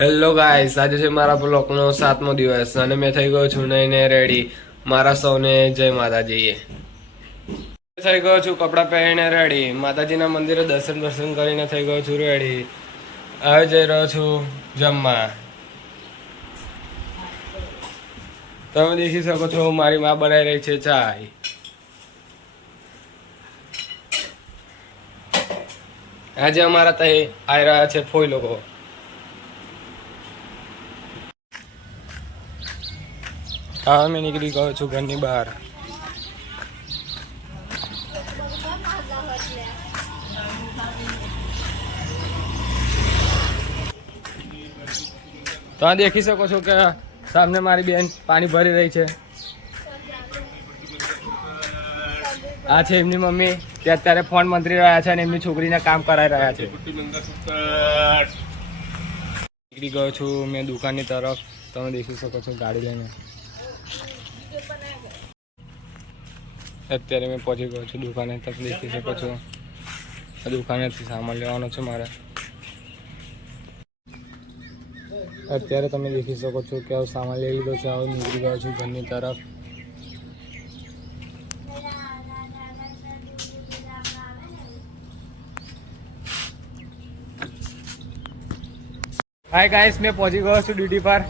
Hello guys, આજે છે મારા બ્લોગનો 7મો દિવસ અને મેં થઈ ગયો છું નઈને રેડી. મારા સૌને જય માતાજી. થઈ ગયો છું કપડાં પહેરીને રેડી. માતાજીના મંદિરે દર્શન કરીને થઈ ગયો છું રેડી. હવે જઈ રહ્યો છું જમવા. તમે દેખી શકો છો મારી માં બનાવી રહી છે ચાય. આજે અમારા ત્યાં આવી રહ્યા છે ફોઈ લોકો. હા, મેં નીકળી ગયો છું ઘરની બહાર. તમે દેખી શકો છો કે સામે મારી બેન પાણી ભરી રહી છે. આ છે એમની મમ્મી, તે અત્યારે ફોન મંત્રી રહ્યા છે અને એમની છોકરીને કામ કરાવી રહ્યા છે. નીકળી ગયો છું મેં દુકાનની તરફ. તમે દેખી શકો છો ગાડી લઈને. અત્યારે મેં પહોંચી ગયો છું દુકાને. તમે દેખી શકો છો આ દુકાનેથી સામાન લેવાનો છે મારે. અત્યારે તમે દેખી શકો છો કે આવું સામાન લઈ લીધો છે. હવે નીકળી ગયો છું ઘરની તરફ. હાય ગાઈસ, મેં પહોંચી ગયો છું ડ્યુટી પર.